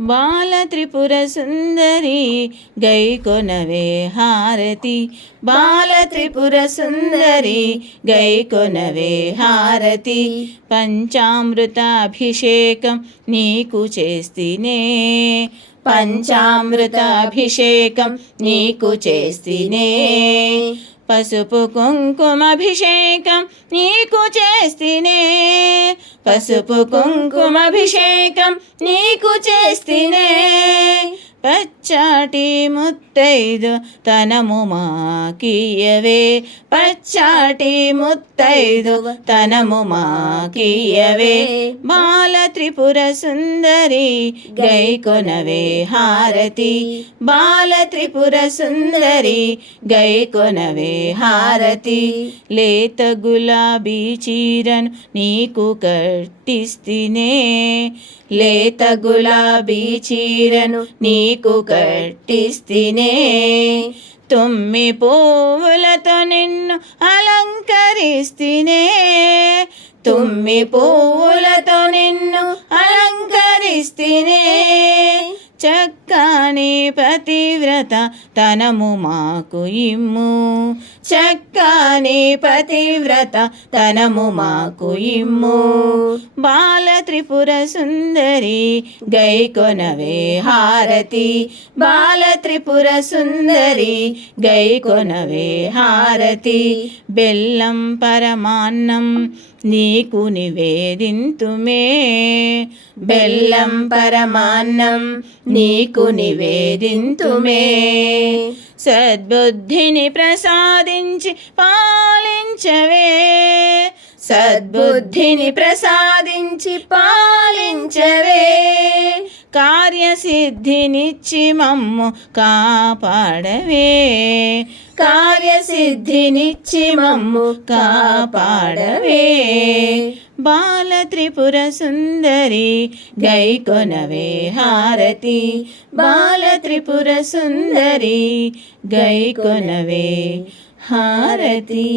బాల త్రిపుర సుందరి గైకొనవే హారతి, బాల త్రిపుర సుందరి గైకొనవే హారతి. పంచామృతాభిషేకం నీకు చేస్తినే, పంచామృతాభిషేకం నీకు చేస్తినే. పసుపు కుంకుమాభిషేకం నీకు చేస్తినే, పసుపు కుంకుమాభిషేకం నీకు చేస్తినే. పచ్చాటి ముత్తైదు తనము మాకియవే, పచ్చాటి ముత్తైదు తనము మాకియవే. బాల త్రిపుర సుందరి గైకొనవే హారతి, బాల త్రిపుర సుందరి గైకొనవే హారతి. లేత గులాబీ చీరను నీకు కట్టిస్తినే, లేత గులాబీ చీరను నీకు కట్టిస్తినే. తుమ్మి పువ్వులతో నిన్ను అలంకరిస్తినే, తుమ్మి పువ్వులతో నిన్ను అలంకరిస్తినే. చక్కని పతివ్రత తనము మాకు ఇమ్ము, చక్కని పతివ్రత తనము మాకు ఇమ్ము. బాల త్రిపుర సుందరి గైకొనవే హారతి, బాల త్రిపుర సుందరి గైకొనవే హారతి. బెల్లం పరమాన్నం నీకు నివేదింతుమే, బెల్లం పరమాన్నం నీకు నివేదింతుమే. సద్బుద్ధిని ప్రసాదించి పాలించవే, సద్బుద్ధిని ప్రసాదించి పాలించవే. కార్యసిద్ధినిచ్చి మమ్ము కాపాడవే, కార్యసిద్ధినిచ్చి మమ్ము కాపాడవే. బాల త్రిపుర సుందరి గైకొనవే హారతి, బాల త్రిపుర సుందరి గైకొనవే హారతి.